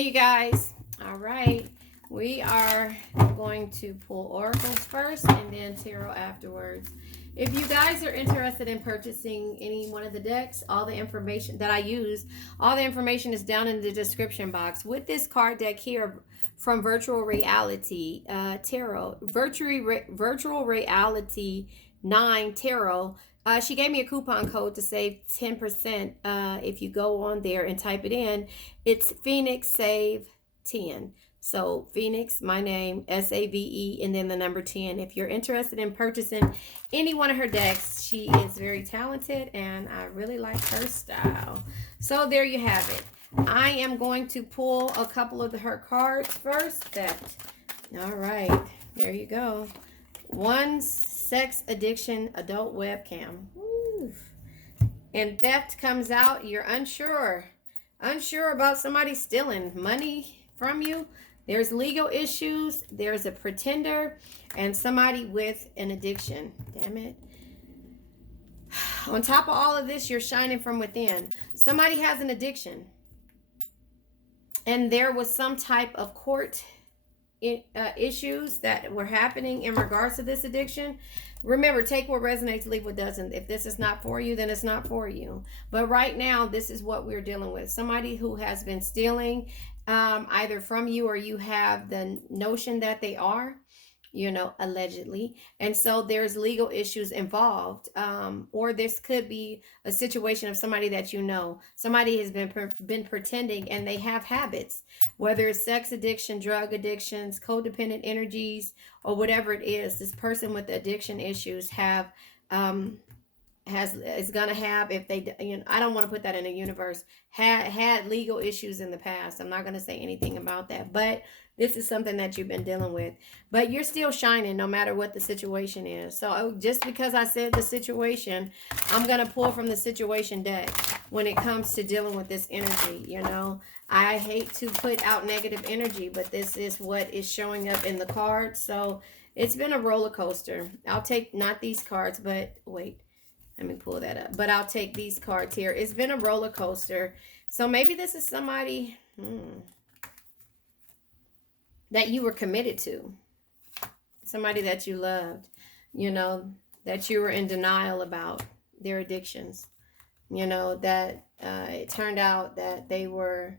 Hey, you guys. All right. We are going to pull oracles first and then tarot afterwards. If you guys are interested in purchasing any one of the decks, all the information that I use, all the information is down in the description box. With this card deck here from Virtual Reality Tarot, Virtual Reality 9 Tarot, she gave me a coupon code to save 10% if you go on there and type it in. It's Phoenix Save 10. So Phoenix, my name, SAVE, and then the number 10. If you're interested in purchasing any one of her decks, she is very talented and I really like her style. So there you have it. I am going to pull a couple of her cards first. All right, there you go. One, sex addiction, adult webcam. Woo. And theft comes out. You're unsure about somebody stealing money from you. There's legal issues. There's a pretender and somebody with an addiction. Damn it. On top of all of this, you're shining from within. Somebody has an addiction. And there was some type of court issues that were happening in regards to this addiction. Remember, take what resonates, leave what doesn't. If this is not for you, then it's not for you. But right now, this is what we're dealing with. Somebody who has been stealing either from you or you have the notion that they are, allegedly. And so there's legal issues involved. Or this could be a situation of somebody that somebody has been pretending and they have habits, whether it's sex addiction, drug addictions, codependent energies, or whatever it is. This person with addiction issues is gonna have, if they, I don't want to put that in the universe, had legal issues in the past. I'm not gonna say anything about that, but this is something that you've been dealing with. But you're still shining no matter what the situation is. So just because I said the situation, I'm gonna pull from the situation deck when it comes to dealing with this energy. I hate to put out negative energy, but this is what is showing up in the cards. So it's been a roller coaster. I'll take not these cards, but wait. Let me pull that up. But I'll take these cards here. It's been a roller coaster. So maybe this is somebody that you were committed to. Somebody that you loved. That you were in denial about their addictions. That it turned out that they were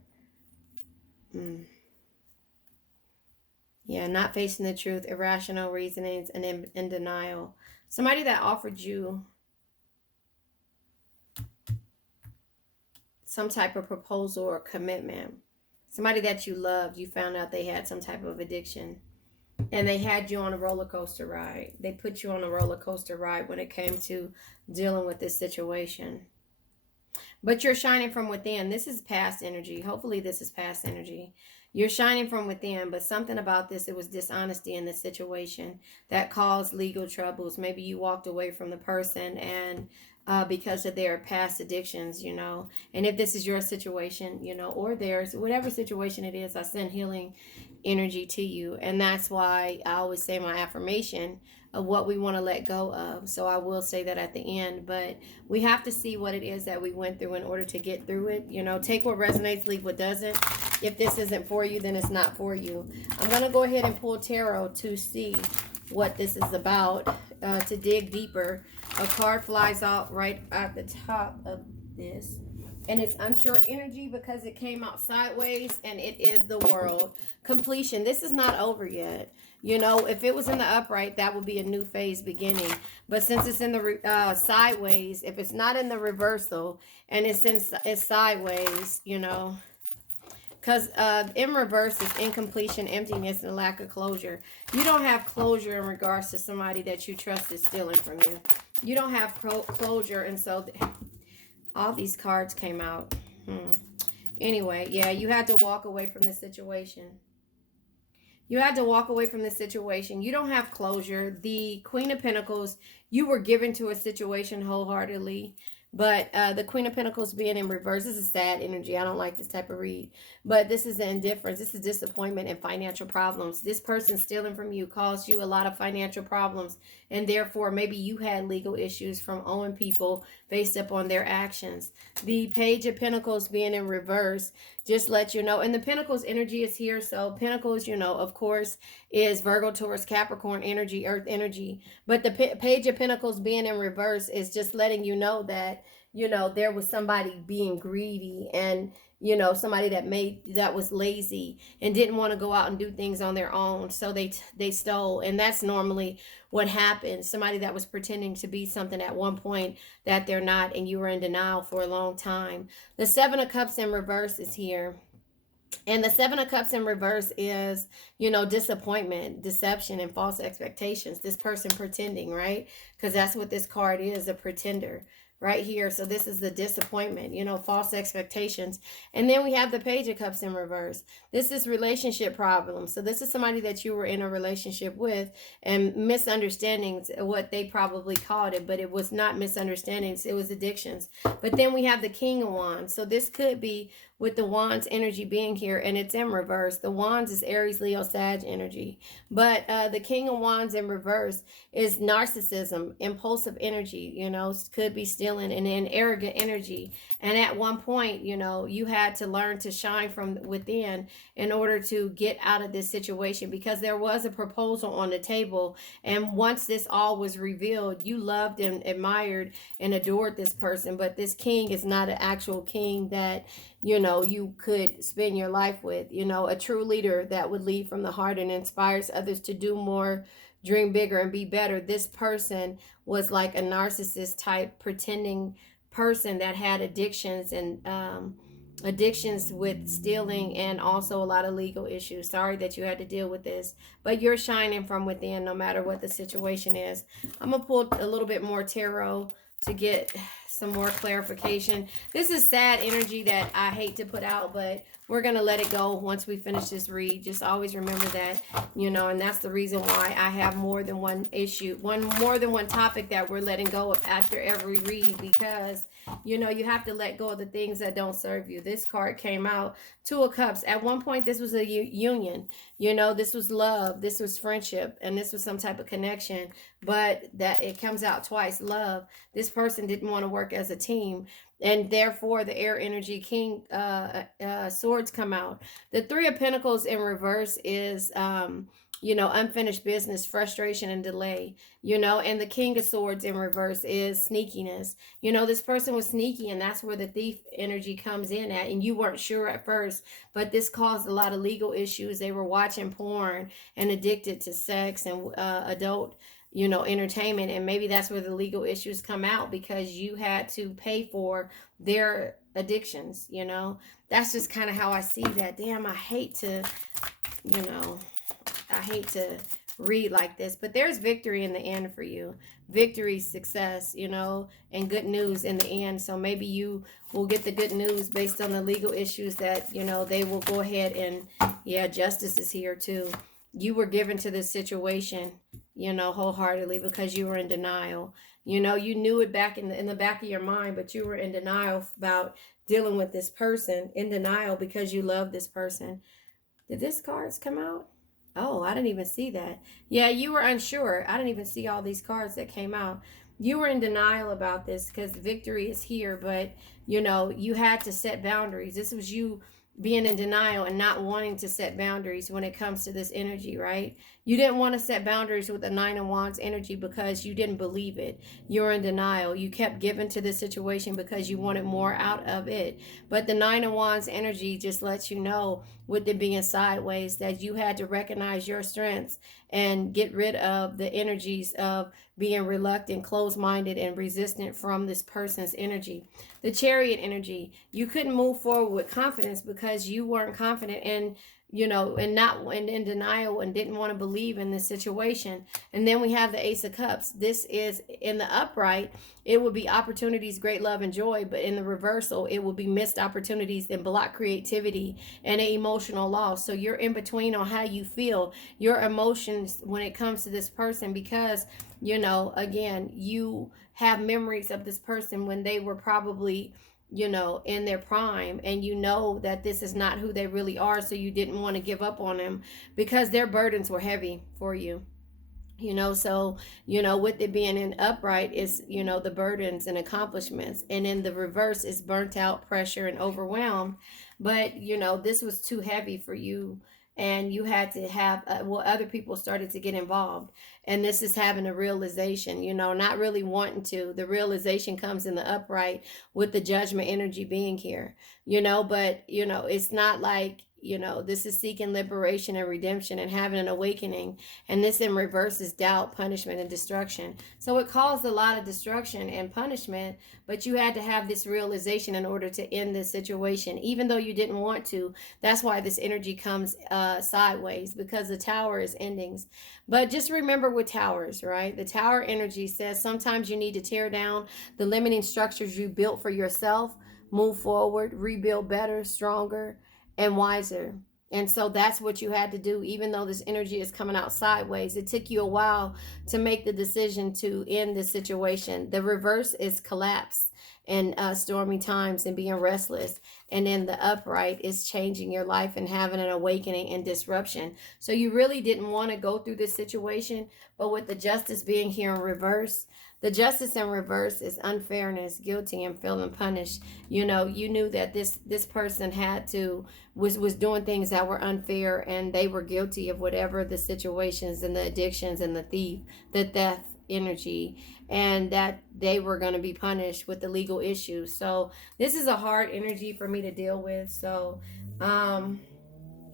not facing the truth, irrational reasonings, and in denial. Somebody that offered you some type of proposal or commitment. Somebody that you loved, you found out they had some type of addiction. And they had you on a roller coaster ride. They put you on a roller coaster ride when it came to dealing with this situation. But you're shining from within. This is past energy. Hopefully this is past energy. You're shining from within, but something about this, it was dishonesty in this situation that caused legal troubles. Maybe you walked away from the person and because of their past addictions, and if this is your situation, or theirs, whatever situation it is, I send healing energy to you. And that's why I always say my affirmation of what we want to let go of. So I will say that at the end, but we have to see what it is that we went through in order to get through it. Take what resonates, leave what doesn't. If this isn't for you, then it's not for you. I'm going to go ahead and pull tarot to see what this is about, to dig deeper. A card flies out right at the top of this, and it's unsure energy because it came out sideways, and it is the World. Completion. This is not over yet. If it was in the upright, that would be a new phase beginning. But since it's in the sideways, if it's not in the reversal and it's sideways, because in reverse is incompletion, emptiness, and lack of closure. You don't have closure in regards to somebody that you trust is stealing from you. You don't have closure, and so all these cards came out. Anyway, yeah, you had to walk away from this situation. You had to walk away from this situation. You don't have closure. The Queen of Pentacles, you were given to a situation wholeheartedly. But the Queen of Pentacles being in reverse, this is sad energy. I don't like this type of read. But this is indifference. This is disappointment and financial problems. This person stealing from you caused you a lot of financial problems. And therefore, maybe you had legal issues from owing people based upon their actions. The Page of Pentacles being in reverse, just let you know. And the Pentacles energy is here. So Pentacles, of course, is Virgo, Taurus, Capricorn energy, Earth energy. But the Page of Pentacles being in reverse is just letting you know that, there was somebody being greedy, and somebody that was lazy and didn't want to go out and do things on their own, so they stole. And that's normally what happens. Somebody that was pretending to be something at one point that they're not, and you were in denial for a long time. The Seven of Cups in reverse is here. And the Seven of Cups in reverse is, disappointment, deception, and false expectations. This person pretending, right? Because that's what this card is, a pretender right here. So this is the disappointment, false expectations. And then we have the Page of Cups in reverse. This is relationship problems. So this is somebody that you were in a relationship with, and misunderstandings, what they probably called it, but it was not misunderstandings. It was addictions. But then we have the King of Wands. So this could be with the Wands energy being here, and it's in reverse. The Wands is Aries, Leo, Sag energy. But the King of Wands in reverse is narcissism, impulsive energy, could be stealing, and then arrogant energy. And at one point, you had to learn to shine from within in order to get out of this situation, because there was a proposal on the table. And once this all was revealed, you loved and admired and adored this person. But this king is not an actual king that, you could spend your life with. A true leader that would lead from the heart and inspires others to do more, dream bigger, and be better. This person was like a narcissist type pretending person that had addictions, and addictions with stealing, and also a lot of legal issues. Sorry that you had to deal with this, but you're shining from within no matter what the situation is. I'm gonna pull a little bit more tarot to get some more clarification. This is sad energy that I hate to put out, but we're going to let it go once we finish this read. Just always remember that, and that's the reason why I have more than one issue, more than one topic that we're letting go of after every read, because, you have to let go of the things that don't serve you. This card came out, Two of Cups. At one point, this was a union, this was love, this was friendship, and this was some type of connection, but that it comes out twice, love. This person didn't want to work as a team, and therefore the air energy, King swords come out. The Three of Pentacles in reverse is unfinished business, frustration, and delay. And the King of Swords in reverse is sneakiness. This person was sneaky, and that's where the thief energy comes in at, and you weren't sure at first, but this caused a lot of legal issues. They were watching porn and addicted to sex and adult entertainment, and maybe that's where the legal issues come out, because you had to pay for their addictions. That's just kind of how I see that. Damn, I hate to read like this, but there's victory in the end for you. Victory, success, and good news in the end. So maybe you will get the good news based on the legal issues that, they will go ahead and, justice is here too. You were given to this situation, wholeheartedly, because you were in denial. You knew it back in the back of your mind, but you were in denial about dealing with this person, in denial because you love this person. Did this cards come out? Oh, I didn't even see that. Yeah, you were unsure. I didn't even see all these cards that came out. You were in denial about this because victory is here, but, you had to set boundaries. This was you being in denial and not wanting to set boundaries when it comes to this energy, right? You didn't want to set boundaries with the Nine of Wands energy because you didn't believe it. You were in denial. You kept giving to this situation because you wanted more out of it. But the Nine of Wands energy just lets you know, with it being sideways, that you had to recognize your strengths and get rid of the energies of being reluctant, closed-minded, and resistant from this person's energy. The Chariot energy, you couldn't move forward with confidence because you weren't confident in, and in denial, and didn't want to believe in this situation. And then we have the Ace of Cups. This is in the upright, it would be opportunities, great love, and joy, but in the reversal, it will be missed opportunities and block creativity and an emotional loss. So you're in between on how you feel, your emotions when it comes to this person, because, again, you have memories of this person when they were probably, in their prime, and that this is not who they really are, so you didn't want to give up on them because their burdens were heavy for you. So, with it being in upright is, the burdens and accomplishments, and in the reverse is burnt out, pressure, and overwhelmed. but you know, this was too heavy for you, and you had to have well, other people started to get involved, and this is having a realization, you know, not really wanting to. The realization comes in the upright with the judgment energy being here, you know, but you know, it's not like, you know, this is seeking liberation and redemption and having an awakening, and this in reverse is doubt, punishment, and destruction. So it caused a lot of destruction and punishment, but you had to have this realization in order to end this situation, even though you didn't want to. That's why this energy comes sideways, because the tower is endings. But just remember with towers, right? The tower energy says sometimes you need to tear down the limiting structures you built for yourself, move forward, rebuild better, stronger, and wiser. And so that's what you had to do, even though this energy is coming out sideways. It took you a while to make the decision to end the situation. The reverse is collapse and stormy times and being restless. And then the upright is changing your life and having an awakening and disruption. So you really didn't want to go through this situation, but with the justice being here in reverse, the justice in reverse is unfairness, guilty, and feeling punished. You know, you knew that this person had to was doing things that were unfair, and they were guilty of whatever the situations and the addictions and the theft energy, and that they were going to be punished with the legal issues. So this is a hard energy for me to deal with. So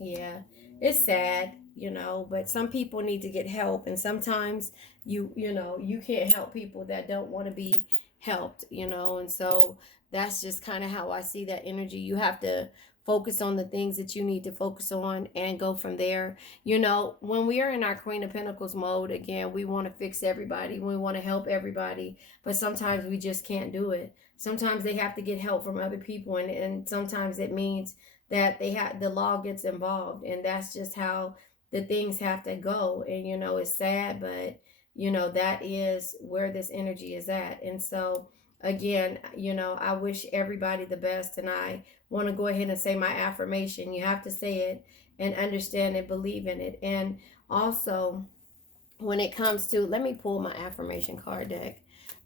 yeah, it's sad, you know, but some people need to get help, and sometimes you know, you can't help people that don't want to be helped, you know. And so that's just kind of how I see that energy. You have to focus on the things that you need to focus on and go from there. You know, when we are in our Queen of Pentacles mode, again, we want to fix everybody, we want to help everybody, but sometimes we just can't do it. Sometimes they have to get help from other people, and sometimes it means that the law gets involved, and that's just how the things have to go. And you know, it's sad, but you know, that is where this energy is at. And so again, you know, I wish everybody the best, and I want to go ahead and say my affirmation. You have to say it and understand and believe in it. And also, when it comes to, let me pull my affirmation card deck.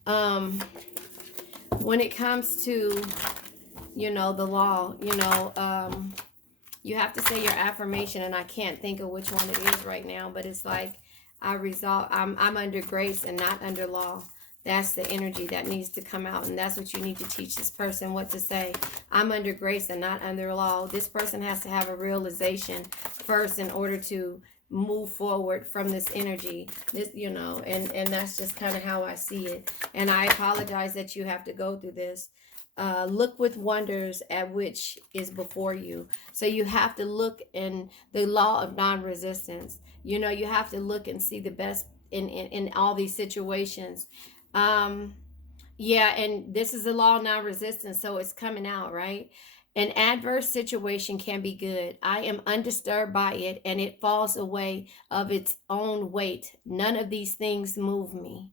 When it comes to, you know, the law, you know, you have to say your affirmation, and I can't think of which one it is right now, but it's like, I'm under grace and not under law. That's the energy that needs to come out, and that's what you need to teach this person what to say. I'm under grace and not under law. This person has to have a realization first in order to move forward from this energy. This, you know, and that's just kind of how I see it. And I apologize that you have to go through this. Look with wonders at which is before you. So you have to look in the law of non-resistance. You know, you have to look and see the best in all these situations. Yeah, and this is the law of non-resistance, so it's coming out, right? An adverse situation can be good. I am undisturbed by it, and it falls away of its own weight. None of these things move me.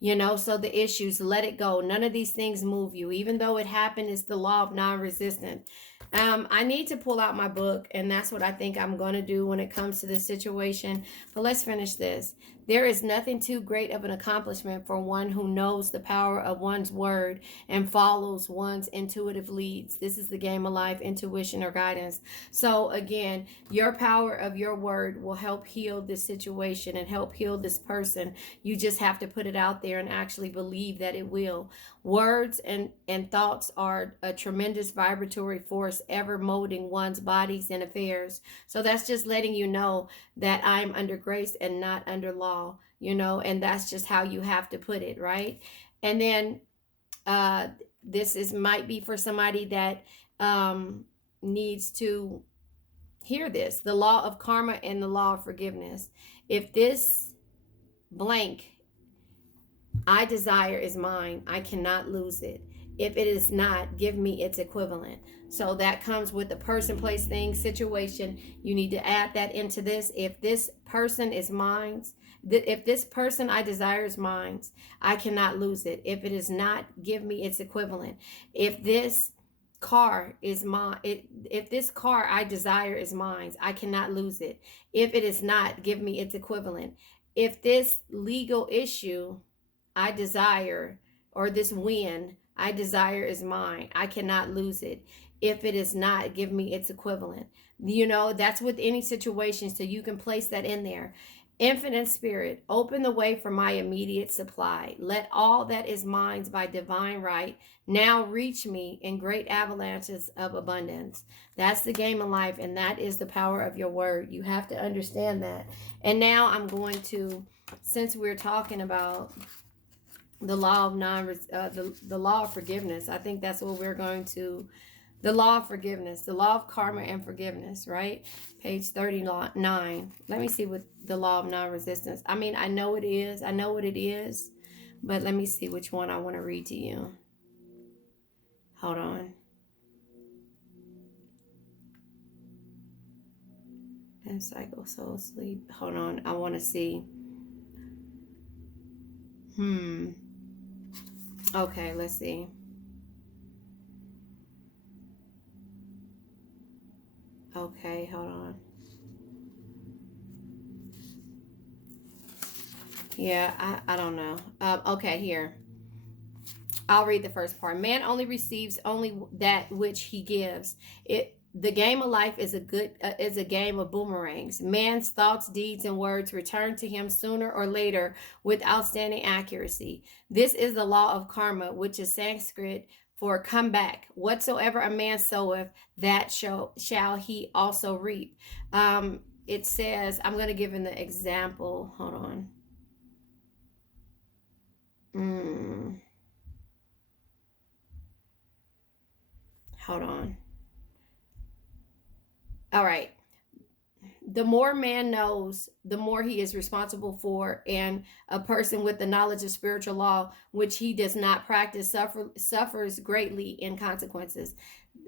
You know, so the issues, let it go. None of these things move you. Even though it happened, it's the law of non-resistance. I need to pull out my book, and that's what I think I'm going to do when it comes to this situation. But let's finish this. There is nothing too great of an accomplishment for one who knows the power of one's word and follows one's intuitive leads. This is the game of life, intuition or guidance. So again, your power of your word will help heal this situation and help heal this person. You just have to put it out there and actually believe that it will. Words and thoughts are a tremendous vibratory force ever molding one's bodies and affairs. So that's just letting you know that I'm under grace and not under law, you know, and that's just how you have to put it, right? And then this is might be for somebody that needs to hear this. The law of karma and the law of forgiveness. If this blank I desire is mine, I cannot lose it. If it is not, give me its equivalent. So that comes with the person, place, thing, situation. You need to add that into this. If this person is mine, if this person I desire is mine, I cannot lose it. If it is not, give me its equivalent. If this car is mine, if this car I desire is mine, I cannot lose it. If it is not, give me its equivalent. If this legal issue I desire, or this win I desire is mine, I cannot lose it. If it is not, give me its equivalent. You know, that's with any situation, so you can place that in there. Infinite Spirit, open the way for my immediate supply. Let all that is mine by divine right now reach me in great avalanches of abundance. That's the game of life, and that is the power of your word. You have to understand that. And now I'm going to, since we're talking about the law of the law of forgiveness, I think that's what we're going to, the law of forgiveness, the law of karma and forgiveness, right? Page 39. Let me see what the law of non-resistance. I mean, I know it is. I know what it is. But let me see which one I want to read to you. Hold on. And cycle, soul, sleep. Hold on. I want to see. Okay, let's see. Okay, hold on. Yeah, I don't know. Okay, here. I'll read the first part. Man only receives only that which he gives. The game of life is a game of boomerangs. Man's thoughts, deeds, and words return to him sooner or later with outstanding accuracy. This is the law of karma, which is Sanskrit for come back. Whatsoever a man soweth, that shall he also reap. It says, I'm going to give an example. Hold on. Hold on. All right. The more man knows, the more he is responsible for, and a person with the knowledge of spiritual law, which he does not practice, suffers greatly in consequences.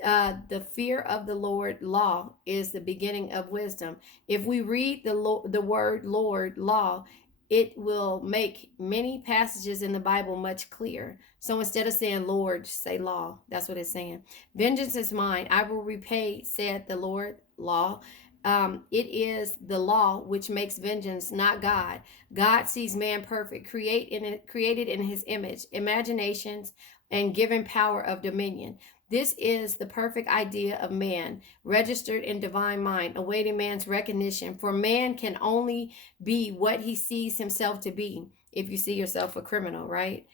The fear of the Lord law is the beginning of wisdom. If we read the word Lord law, it will make many passages in the Bible much clearer. So instead of saying Lord, say law. That's what it's saying. Vengeance is mine. I will repay, said the Lord law. It is the law which makes vengeance, not God. God sees man perfect, created in his image, imaginations, and given power of dominion. This is the perfect idea of man, registered in divine mind, awaiting man's recognition. For man can only be what he sees himself to be. If you see yourself a criminal, right?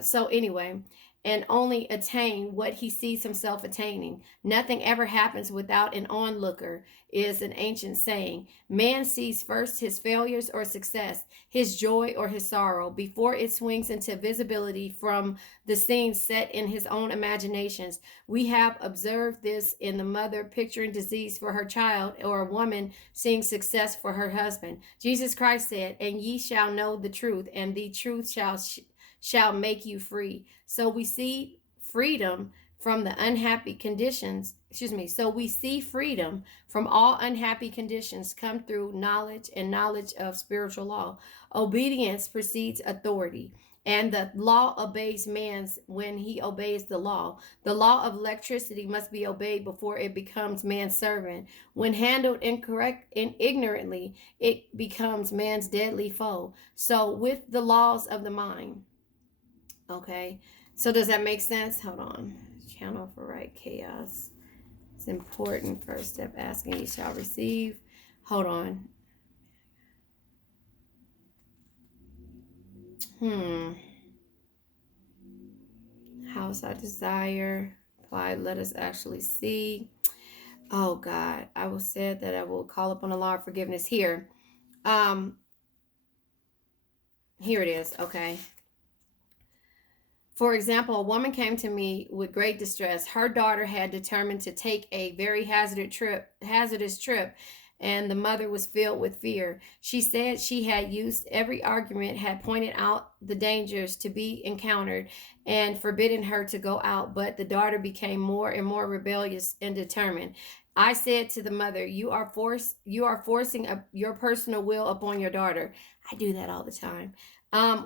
So anyway, and only attain what he sees himself attaining. Nothing ever happens without an onlooker, is an ancient saying. Man sees first his failures or success, his joy or his sorrow, before it swings into visibility from the scenes set in his own imaginations. We have observed this in the mother picturing disease for her child, or a woman seeing success for her husband. Jesus Christ said, and ye shall know the truth, and the truth shall make you free. So we see freedom from the unhappy conditions. So we see freedom from all unhappy conditions come through knowledge and knowledge of spiritual law. Obedience precedes authority, and the law obeys man's when he obeys the law. The law of electricity must be obeyed before it becomes man's servant. When handled incorrect and ignorantly, it becomes man's deadly foe. So with the laws of the mind. Okay, so does that make sense? Hold on. Channel for right chaos. It's important. First step, asking, you shall receive. Hold on. House I desire. Apply. Let us actually see. Oh God, I will say that I will call upon the law of forgiveness here. Here it is. Okay. For example, a woman came to me with great distress. Her daughter had determined to take a very hazardous trip, and the mother was filled with fear. She said she had used every argument, had pointed out the dangers to be encountered, and forbidden her to go out, but the daughter became more and more rebellious and determined. I said to the mother, you are forcing your personal will upon your daughter. I do that all the time.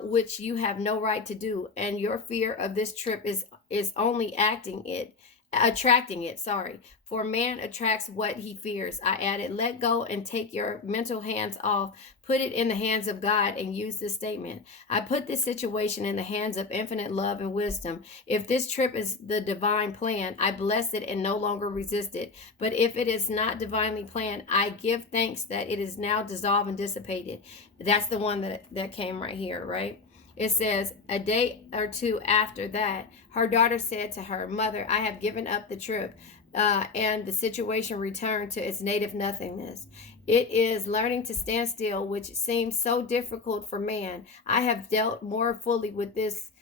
Which you have no right to do, and your fear of this trip is only acting it. attracting it, sorry. For man attracts what he fears. I added, let go and take your mental hands off. Put it in the hands of God and use this statement. I put this situation in the hands of infinite love and wisdom. If this trip is the divine plan, I bless it and no longer resist it. But if it is not divinely planned, I give thanks that it is now dissolved and dissipated. That's the one that came right here, right? It says, a day or two after that, her daughter said to her mother, I have given up the trip, and the situation returned to its native nothingness. It is learning to stand still, which seems so difficult for man. I have dealt more fully with this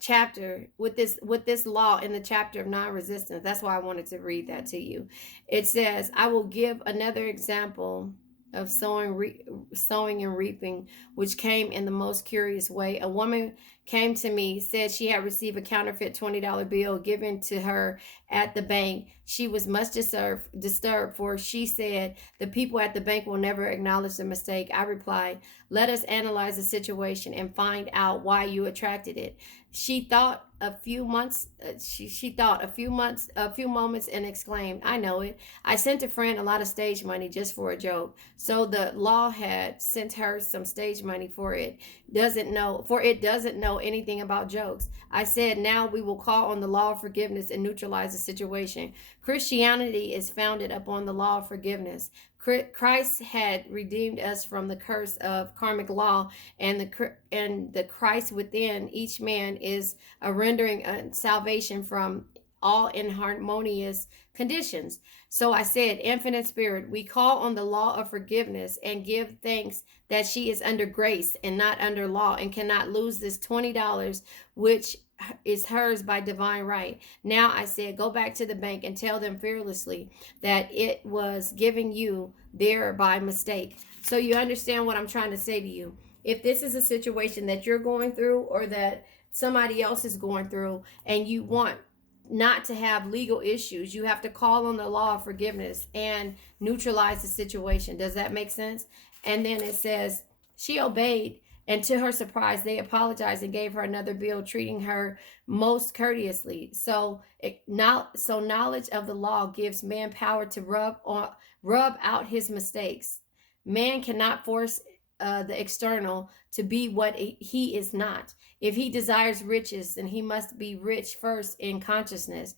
chapter, with this law in the chapter of non-resistance. That's why I wanted to read that to you. It says, I will give another example of sowing and reaping, which came in the most curious way. A woman came to me, said she had received a counterfeit $20 bill given to her at the bank. She was much disturbed, for she said the people at the bank will never acknowledge the mistake. I replied, let us analyze the situation and find out why you attracted it. She thought a few moments and exclaimed, I know it. I sent a friend a lot of stage money just for a joke. So the law had sent her some stage money for it doesn't know anything about jokes. I said, now we will call on the law of forgiveness and neutralize the situation. Christianity is founded upon the law of forgiveness. Christ had redeemed us from the curse of karmic law, and the Christ within each man is a rendering salvation from all inharmonious conditions. So I said, infinite spirit, we call on the law of forgiveness and give thanks that she is under grace and not under law, and cannot lose this $20, which is hers by divine right. Now I said, go back to the bank and tell them fearlessly that it was giving you there by mistake. So you understand what I'm trying to say to you. If this is a situation that you're going through, or that somebody else is going through, and you want not to have legal issues, you have to call on the law of forgiveness and neutralize the situation. Does that make sense? And then it says, she obeyed, and to her surprise, they apologized and gave her another bill, treating her most courteously. So knowledge of the law gives man power to rub out his mistakes. Man cannot force the external to be what he is not. If he desires riches, then he must be rich first in consciousness.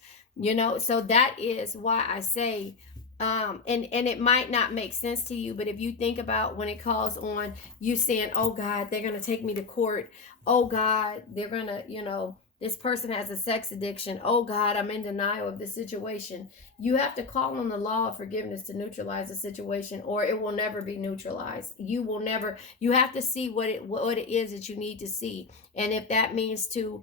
So that is why I say, and it might not make sense to you, but if you think about when it calls on you saying, oh God, they're going to take me to court. Oh God, they're going to, this person has a sex addiction. Oh God, I'm in denial of this situation. You have to call on the law of forgiveness to neutralize the situation, or it will never be neutralized. You have to see what it is that you need to see. And if that means to,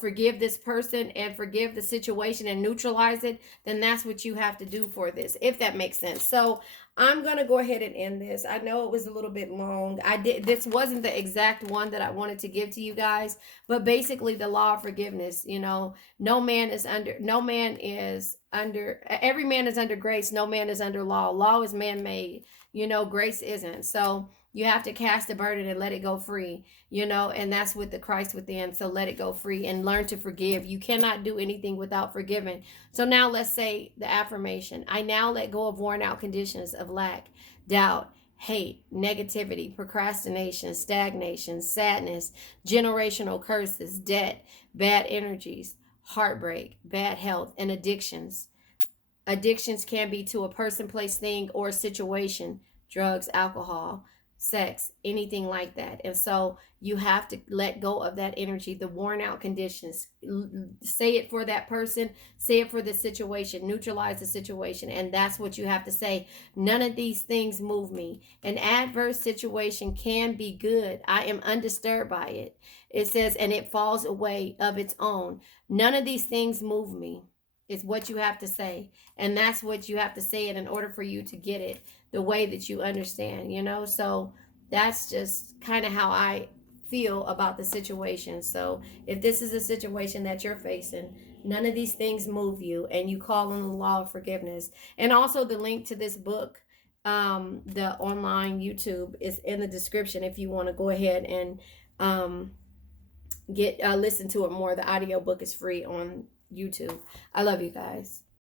forgive this person and forgive the situation and neutralize it, then that's what you have to do for this, if that makes sense. So I'm going to go ahead and end this. I know it was a little bit long. This wasn't the exact one that I wanted to give to you guys, but basically the law of forgiveness, every man is under grace. No man is under law. Law is man-made, grace isn't. So you have to cast the burden and let it go free, and that's with the Christ within. So let it go free and learn to forgive. You cannot do anything without forgiving. So now let's say the affirmation. I now let go of worn out conditions of lack, doubt, hate, negativity, procrastination, stagnation, sadness, generational curses, debt, bad energies, heartbreak, bad health, and addictions. Addictions can be to a person, place, thing, or situation, drugs, alcohol, sex, anything like that. And so you have to let go of that energy, the worn out conditions. Say it for that person, say it for the situation, neutralize the situation. And that's what you have to say. None of these things move me. An adverse situation can be good. I am undisturbed by it. It says, and it falls away of its own. None of these things move me. Is what you have to say. And that's what you have to say it in order for you to get it the way that you understand, So that's just kind of how I feel about the situation. So if this is a situation that you're facing, none of these things move you, and you call on the law of forgiveness. And also the link to this book, the online YouTube, is in the description if you want to go ahead and Listen to it more. The audiobook is free on YouTube. I love you guys.